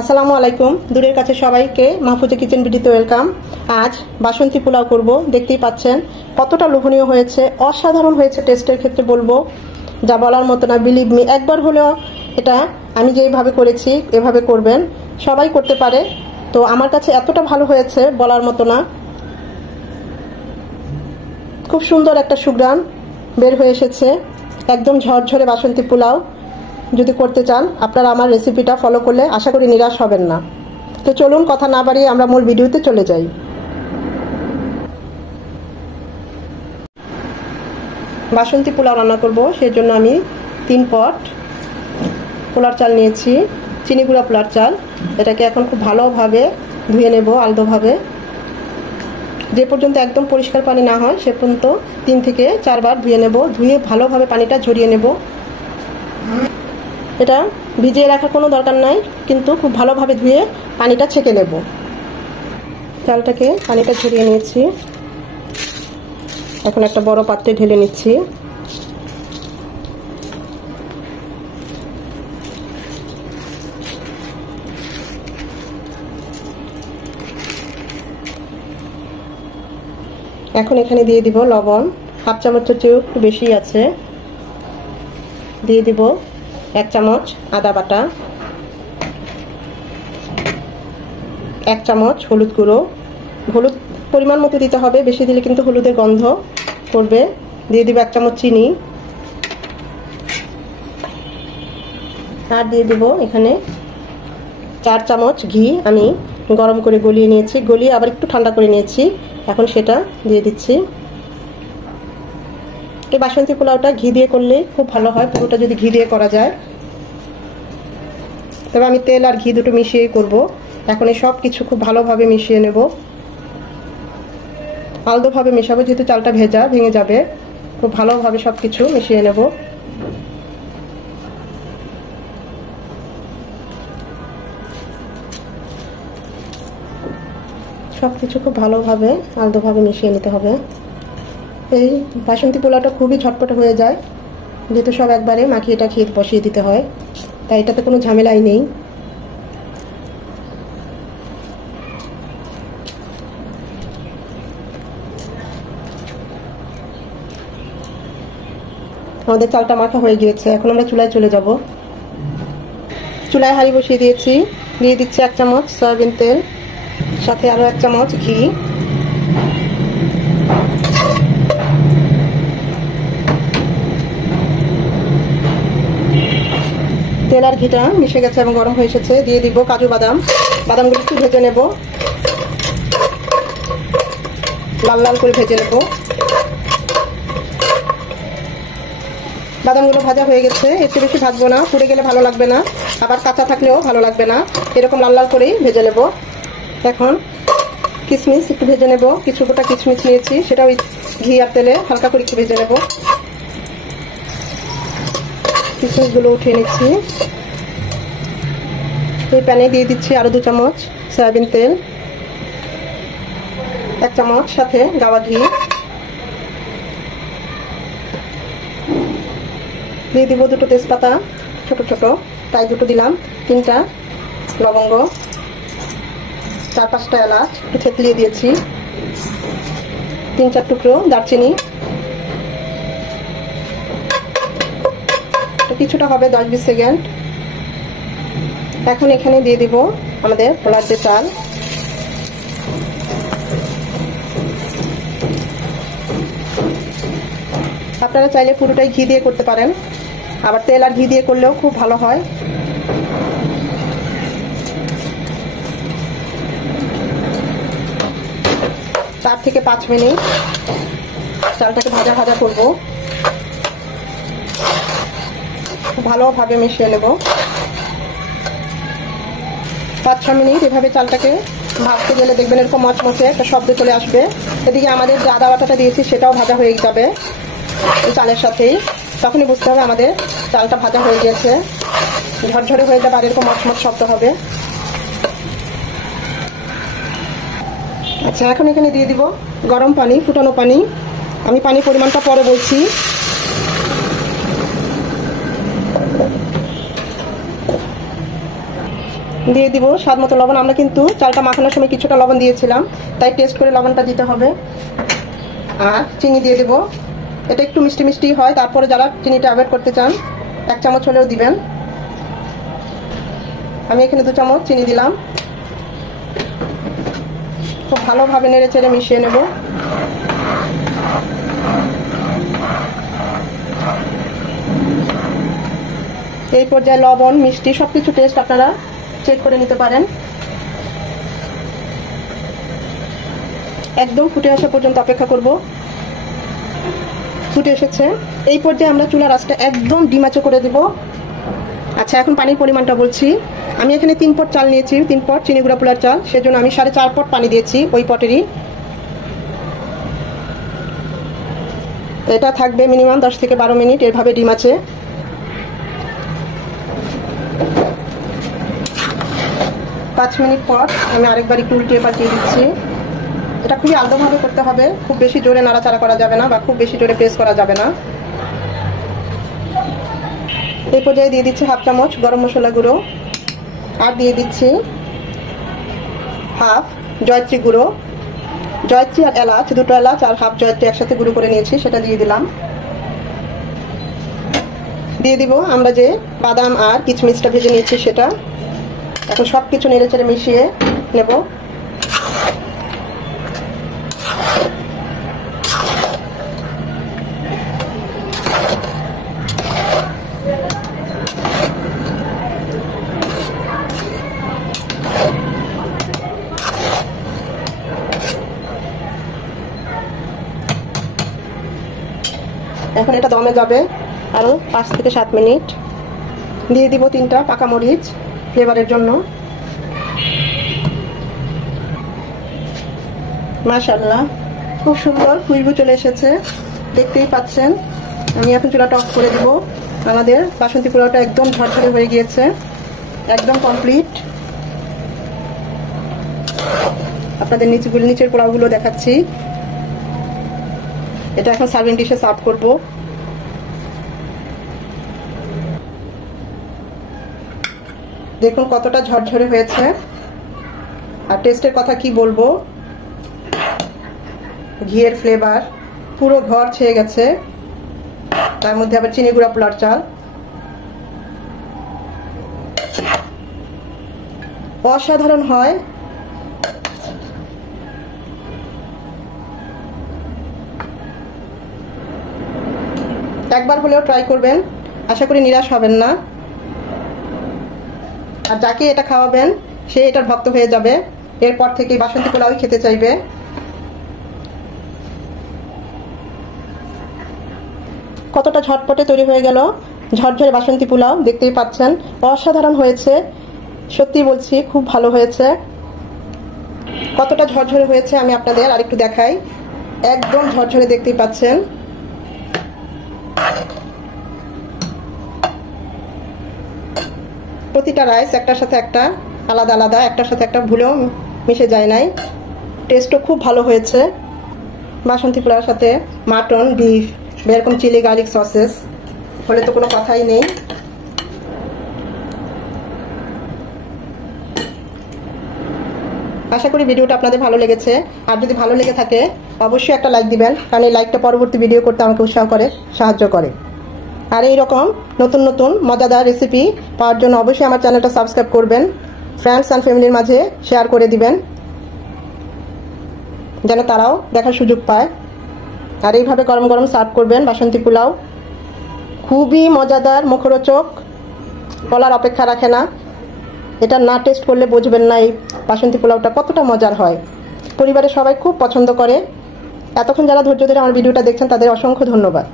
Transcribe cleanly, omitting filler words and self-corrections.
আসসালামু আলাইকুম। দূরের কাছে সবাইকে মাহফুজা কিচেন ভিডিওতে ওয়েলকাম। আজ বাসন্তী পোলাও করব। দেখতেই পাচ্ছেন কতটা লোভনীয় হয়েছে, অসাধারণ হয়েছে। টেস্টের ক্ষেত্রে বলবো যা বলার মতো না। বিলিভ মি, একবার হলেও এটা আমি যেভাবে করেছি এভাবে করবেন, সবাই করতে পারে। তো আমার কাছে এতটা ভালো হয়েছে বলার মতো না। খুব সুন্দর একটা সুঘ্রাণ বের হয়ে এসেছে, একদম ঝরঝরে বাসন্তী পোলাও। যদি করতে চান আপনারা আমার রেসিপিটা ফলো করলে আশা করি নিরাশ হবেন না। তো চলুন কথা না বাড়িয়ে আমরা মূল ভিডিওতে চলে যাই। বাসন্তী পোলাও রান্না করব, সেই জন্য আমি 3 পট পোলার চাল নিয়েছি, চিনি গুঁড়া পোলার চাল। এটাকে এখন খুব ভালোভাবে ধুয়ে নেব, আলতোভাবে। যে পর্যন্ত একদম পরিষ্কার পানি না হয় সে পর্যন্ত 3 থেকে 4 বার ধুয়ে নেব। ধুয়ে ভালোভাবে পানিটা ঝরিয়ে নেব। এটা ভিজিয়ে রাখার কোনো দরকার নাই, কিন্তু খুব ভালোভাবে ধুয়ে পানিটা ছেঁকে নেব। চালটাকে পানিটা ঝরিয়ে নিয়েছি, এখন একটা বড় পাত্রে ঢেলে নিচ্ছি। এখন এখানে দিয়ে দিব লবণ, 1/2 চামচের চেয়েও একটু বেশি আছে। দিয়ে দিব 1 চামচ আদা বাটা, 1 চামচ হলুদ গুঁড়ো। হলুদ পরিমাণ মতো দিতে হবে, বেশি দিলে কিন্তু হলুদের গন্ধ করবে। দিয়ে দিব 1 চামচ চিনি, আর দিয়ে দিব এখানে 4 চামচ ঘি। আমি গরম করে গলিয়ে নিয়েছি, গলিয়ে আবার একটু ঠান্ডা করে নিয়েছি। এখন সেটা দিয়ে দিচ্ছি। এই বাসন্তী পোলাওটা ঘি দিয়ে করলে খুব ভালো হয়, পুরোটা যদি ঘি দিয়ে করা যায়। তবে আমি তেল আর ঘি দুটো মিশিয়েই করব। এখন এই সব কিছু খুব ভালোভাবে মিশিয়ে নেব, আলতোভাবে মেশাবো, যেহেতু চালটা ভেজা ভেঙে যাবে। খুব ভালোভাবে সব কিছু মিশিয়ে নেব। সব কিছু খুব ভালোভাবে আলতোভাবে মিশিয়ে নিতে হবে। এই বাসন্তী পোলাওটা খুবই ঝটপট হয়ে যায়, যেহেতু সব একবারে মাখিয়ে টাখিয়ে বসিয়ে দিতে হয়, তাই এটাতে কোনো ঝামেলাই নেই। আমাদের চালটা মাখা হয়ে গিয়েছে, এখন আমরা চুলায় চলে যাব। চুলায় হাঁড়ি বসিয়ে দিয়েছি, দিয়ে দিচ্ছি 1 চামচ সয়াবিন তেল, সাথে আরো 1 চামচ ঘি। তেল আর ঘিটা মিশে গেছে এবং গরম হয়ে এসেছে। দিয়ে দিব কাজু বাদাম। বাদামগুলো একটু ভেজে নেব, লাল লাল করে ভেজে নেব। বাদামগুলো ভাজা হয়ে গেছে, একটু বেশি ভাজবো না, পুড়ে গেলে ভালো লাগবে না, আবার কাঁচা থাকলেও ভালো লাগবে না। এরকম লাল লাল করেই ভেজে নেব। এখন কিশমিশ একটু ভেজে নেব, কিছু গোটা কিশমিশ নিয়েছি, সেটাও ঘি আর তেলে হালকা করে একটু ভেজে নেব। কিশমিশগুলো উঠিয়ে নিচ্ছি। এই প্যানে দিয়ে দিচ্ছি আরো 2 চামচ সয়াবিন তেল, 1 চামচ সাথে গাওয়া ঘি। দিয়ে দিব 2টো তেজপাতা, ছোট ছোট, তাই 2টো দিলাম। 3টা লবঙ্গ, 4-5টা এলাচ একটু থেতলিয়ে দিয়েছি, 3-4 টুকরো দারচিনি। কিছুটা হবে 10-20 সেকেন্ড। এখন এখানে দিয়ে দিব আমাদের পোলার যে চাল। আপনারা চাইলে পুরোটাই ঘি দিয়ে করতে পারেন, আবার তেল আর ঘি দিয়ে করলেও খুব ভালো হয়। চার থেকে 5 মিনিট চালটাকে ভাজা ভাজা করব, ভালোভাবে মিশিয়ে নেব। 5-6 মিনিট এভাবে চালটাকে ভাজতে গেলে দেখবেন এরকম মচমচে একটা শব্দ চলে আসবে। এদিকে আমাদের যে আদা বাটাটা দিয়েছি সেটাও ভাজা হয়ে যাবে এই চালের সাথেই। তখনই বুঝতে হবে আমাদের চালটা ভাজা হয়ে গিয়েছে, ঝরঝরে হয়ে যাবে আর এরকম মচমচ শব্দ হবে। আচ্ছা, এখন এখানে দিয়ে দিব গরম পানি, ফুটানো পানি। আমি পানির পরিমাণটা পরে বলছি। দিয়ে দিব স্বাদ মতো লবণ। আমরা কিন্তু চালটা মাখানোর সময় কিছুটা লবণ দিয়েছিলাম, তাই টেস্ট করে লবণটা দিতে হবে। আর চিনি দিয়ে দেব, এটা একটু মিষ্টি মিষ্টি হয়, তারপরে যারা চিনিটা অ্যাভয়েড করতে চান 1 চামচ হলেও দিবেন। আমি এখানে 2 চামচ চিনি দিলাম। খুব ভালোভাবে নেড়ে চেড়ে মিশিয়ে নেব। এই পর্যায়ে লবণ মিষ্টি সবকিছু টেস্ট আপনারা চেক করে নিতে পারেন। একদম ফুটে আসা পর্যন্ত অপেক্ষা করব। ফুটে এসেছে, এই পর্যায়ে আমরা চুলার আঁচটা একদম ডিমাচে করে দেব। আচ্ছা, এখন পানির পরিমাণটা বলছি। আমি এখানে 3 পট চাল নিয়েছি, 3 পট চিনি গুঁড়া পোলার চাল, সেজন্য আমি 4.5 পট পানি দিয়েছি ওই পটেরই। এটা থাকবে মিনিমাম 10 থেকে 12 মিনিট এভাবে ডিম আছে। পাঁচ মিনিট পর আমি আরেকবার একটু উল্টিয়ে পাল্টিয়ে দিচ্ছি। এটা খুবই আলতোভাবে করতে হবে, খুব বেশি জোরে নাড়াচাড়া করা যাবে না বা খুব বেশি জোরে প্রেস করা যাবে না। এই পর্যায়ে দিয়ে দিচ্ছি 1/2 চামচ গরম মশলা গুঁড়ো, আর দিয়ে দিচ্ছি 1/2 জয়ত্রী গুঁড়ো। জয়ত্রী আর এলাচ, 2টো এলাচ আর 1/2 জয়ত্রী একসাথে গুঁড়ো করে নিয়েছি, সেটা দিয়ে দিলাম। দিয়ে দিব আমরা যে বাদাম আর কিশমিশটা ভেজে নিয়েছি সেটা। এখন সবকিছু নেড়ে চেড়ে মিশিয়ে নেব। এখন এটা দমে যাবে আরো 5 থেকে 7 মিনিট। দিয়ে দিব 3টা পাকা মরিচ ফ্লেভারের জন্য। মাশাআল্লাহ, খুব সুন্দর খুশবু চলে এসেছে, দেখতেই পাচ্ছেন। আমি এখন চুলাটা অফ করে দিব। আমাদের বাসন্তী পোলাওটা একদম ঝরঝরে হয়ে গিয়েছে, একদম কমপ্লিট। আপনাদের নিচের পোলাওগুলো দেখাচ্ছি। এটা এখন সার্ভিং ডিশে সার্ভ করব। দেখুন কতটা ঝরঝরে হয়েছে, আর টেস্টের কথা কি বলবো, ঘিয়ের ফ্লেভার পুরো ঘর ছেয়ে গেছে। তার মধ্যে আবার চিনি গুঁড়া পোলার চাল, অসাধারণ হয়। একবার হলেও ট্রাই করবেন, আশা করি নিরাশ হবেন না। আর যাকে এটা খাওয়াবেন সে এটার ভক্ত হয়ে যাবে, এরপর থেকে বাসন্তী পোলাওই খেতে চাইবে। কতটা ঝটপটে তৈরি হয়ে গেল ঝরঝরে বাসন্তী পোলাও, দেখতেই পাচ্ছেন। অসাধারণ হয়েছে, সত্যি বলছি, খুব ভালো হয়েছে। কতটা ঝরঝরে হয়েছে আমি আপনাদের আরেকটু দেখাই। একদম ঝরঝরে, দেখতেই পাচ্ছেন। প্রতিটা রাইস একটার সাথে একটা আলাদা আলাদা, একটার সাথে একটা ভুলেও মিশে যায় নাই। টেস্টও খুব ভালো হয়েছে। বাসন্তী পোলাওর সাথে মাটন, বিফ, এরকম চিলি গার্লিক সসেস হলে তো কোনো কথাই নেই। আশা করি ভিডিওটা আপনাদের ভালো লেগেছে। আর যদি ভালো লেগে থাকে অবশ্যই একটা লাইক দিবেন, কারণ এই লাইকটা পরবর্তী ভিডিও করতে আমাকে উৎসাহ করে, সাহায্য করে। আর এইরকম নতুন নতুন মজাদার রেসিপি পাওয়ার জন্য অবশ্যই আমার চ্যানেলটা সাবস্ক্রাইব করবেন, ফ্রেন্ডস অ্যান্ড ফ্যামিলির মাঝে শেয়ার করে দিবেন, যেন তারাও দেখার সুযোগ পায়। আর এইভাবে গরম গরম সার্ভ করবেন বাসন্তী পোলাও, খুবই মজাদার, মুখরোচক, বলার অপেক্ষা রাখে না। এটা না টেস্ট করলে বুঝবেন না এই বাসন্তী পোলাওটা কতটা মজার হয়। পরিবারের সবাই খুব পছন্দ করে। এতক্ষণ যারা ধৈর্য ধরে আমার ভিডিওটা দেখছেন তাদের অসংখ্য ধন্যবাদ।